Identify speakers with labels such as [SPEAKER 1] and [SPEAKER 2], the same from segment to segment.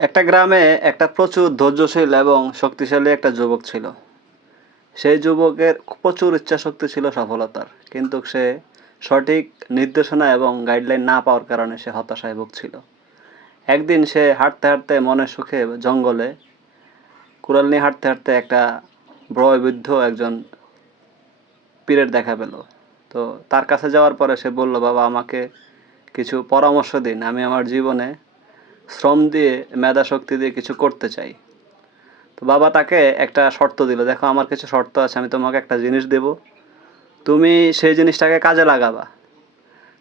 [SPEAKER 1] একটা গ্রামে একটা প্রচুর ধৈর্যশীল এবং শক্তিশালী একটা যুবক ছিল। সেই যুবকের প্রচুর ইচ্ছা শক্তি ছিল সফলতার, কিন্তু সে সঠিক নির্দেশনা এবং গাইডলাইন না পাওয়ার কারণে সে হতাশায় ভুগছিল। একদিন সে হাঁটতে হাঁটতে মনে সুখে জঙ্গলে কুড়াল নিয়ে হাঁটতে হাঁটতে একটা বয়োবৃদ্ধ একজন পীরের দেখা পেল। তো তার কাছে যাওয়ার পরে সে বলল, বাবা, আমাকে কিছু পরামর্শ দিন। আমি আমার জীবনে শ্রম দিয়ে মেধা শক্তি দিয়ে কিছু করতে চাই। তো বাবা তাকে একটা শর্ত দিল, দেখো, আমার কিছু শর্ত আছে, আমি তোমাকে একটা জিনিস দেব। তুমি সেই জিনিসটাকে কাজে লাগাবা।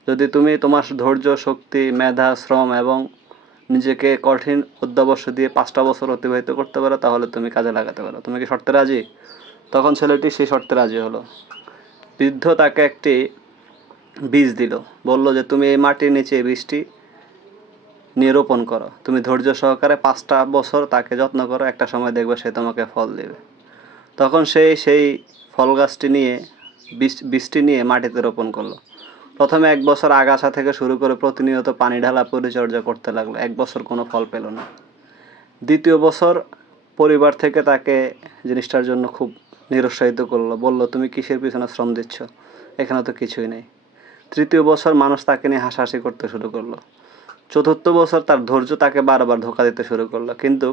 [SPEAKER 1] যদি তুমি তোমার ধৈর্য, শক্তি, মেধা, শ্রম এবং নিজেকে কঠিন অধ্যাবস্য দিয়ে পাঁচটা বছর অতিবাহিত করতে পারো, তাহলে তুমি কাজে লাগাতে পারো। তুমি কি শর্তে রাজি? তখন ছেলেটি সেই শর্তে রাজি হলো। বৃদ্ধ তাকে একটি বীজ দিল। বলল যে, তুমি এই মাটির নিচে এই বীজটি নিয়ে রোপণ করো। তুমি ধৈর্য সহকারে পাঁচটা বছর তাকে যত্ন করো, একটা সময় দেখবে সে তোমাকে ফল দেবে। তখন সে সেই ফল গাছটি নিয়ে বৃষ্টি নিয়ে মাটিতে রোপণ করল। প্রথমে এক বছর আগাছা থেকে শুরু করে প্রতিনিয়ত পানি ঢালা পরিচর্যা করতে লাগল। এক বছর কোনো ফল পেল না। দ্বিতীয় বছর পরিবার থেকে তাকে জিনিসটার জন্য খুব নিরুৎসাহিত করল। বলল, তুমি কিসের পিছনে শ্রম দিচ্ছ? এখানে তো কিছুই নেই। তৃতীয় বছর মানুষ তাকে নিয়ে হাসাহাসি করতে শুরু করল। চতুর্থ বছর তার ধৈর্য তাকে বারবার ধোকা দিতে শুরু করল। কিন্তু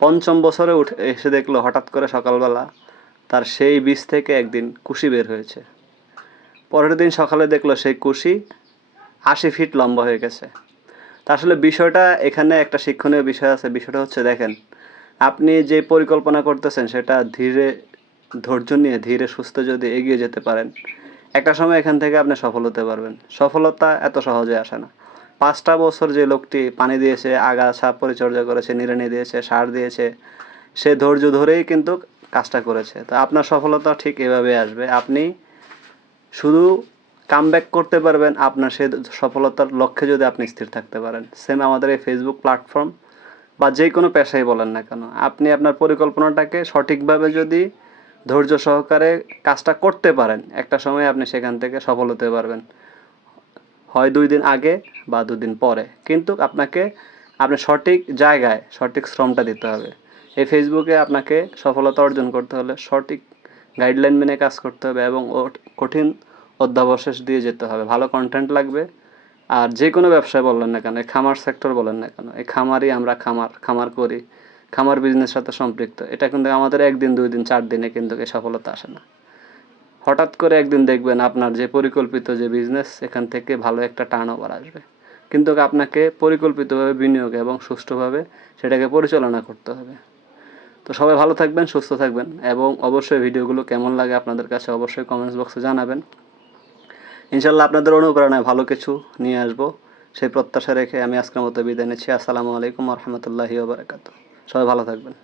[SPEAKER 1] পঞ্চম বছরে উঠে এসে দেখল হঠাৎ করে সকালবেলা তার সেই বীজ থেকে একদিন কুশি বের হয়েছে। পরের দিন সকালে দেখল সেই কুশি আশি ফিট লম্বা হয়ে গেছে। তা আসলে বিষয়টা এখানে একটা শিক্ষণীয় বিষয় আছে। বিষয়টা হচ্ছে, দেখেন, আপনি যে পরিকল্পনা করতেছেন সেটা ধীরে, ধৈর্য নিয়ে ধীরে সুস্থ যদি এগিয়ে যেতে পারেন, একটা সময় এখান থেকে আপনি সফল হতে পারবেন। সফলতা এত সহজে আসে না। পাঁচটা বছর যে লোকটি পানি দিয়েছে, আগাছা পরিচর্যা করেছে, নিড়ানি দিয়েছে, সার দিয়েছে, সে ধৈর্য ধরেই কিন্তু কাজটা করেছে। তো আপনার সফলতা ঠিক এভাবে আসবে। আপনি শুধু কামব্যাক করতে পারবেন, আপনার সেই সফলতার লক্ষ্যে যদি আপনি স্থির থাকতে পারেন। সেম আমাদের এই ফেসবুক প্ল্যাটফর্ম বা যে কোনো পেশাই বলেন না কেন, আপনি আপনার পরিকল্পনাটাকে সঠিকভাবে যদি ধৈর্য সহকারে কাজটা করতে পারেন, একটা সময় আপনি সেখান থেকে সফল হতে পারবেন। হয় দুই দিন আগে বা দুদিন পরে। কিন্তু আপনাকে, আপনি সঠিক জায়গায় সঠিক শ্রমটা দিতে হবে। এই ফেসবুকে আপনাকে সফলতা অর্জন করতে হলে সঠিক গাইডলাইন মেনে কাজ করতে হবে এবং কঠিন অধ্যাবশেষ দিয়ে যেতে হবে। ভালো কন্টেন্ট লাগবে। আর যে কোনো ব্যবসায় বললেন না কেন, এই খামার সেক্টর বলেন না কেন, এই খামারই আমরা খামার খামার করি। খামার বিজনেস সাথে সম্পৃক্ত। এটা কিন্তু আমাদের একদিন, দুই দিন, চার দিনে কিন্তু এই সফলতা আসে না। হঠাৎ করে একদিন দেখবেন আপনার যে পরিকল্পিত যে বিজনেস এখান থেকে ভালো একটা টার্ন ওভার আসবে। কিন্তু আপনাকে পরিকল্পিতভাবে বিনিয়োগ এবং সুষ্ঠুভাবে সেটাকে পরিচালনা করতে হবে। তো সবাই ভালো থাকবেন, সুস্থ থাকবেন এবং অবশ্যই ভিডিওগুলো কেমন লাগে আপনাদের কাছে অবশ্যই কমেন্টস বক্সে জানাবেন। ইনশাল্লাহ আপনাদের অনুপ্রেরণায় ভালো কিছু নিয়ে আসব। সেই প্রত্যাশা রেখে আমি আজকের মতো বিদায় নিচ্ছি। আসসালামু আলাইকুম রহমতুল্লাহি ওবরাকাতু সবাই ভালো থাকবেন।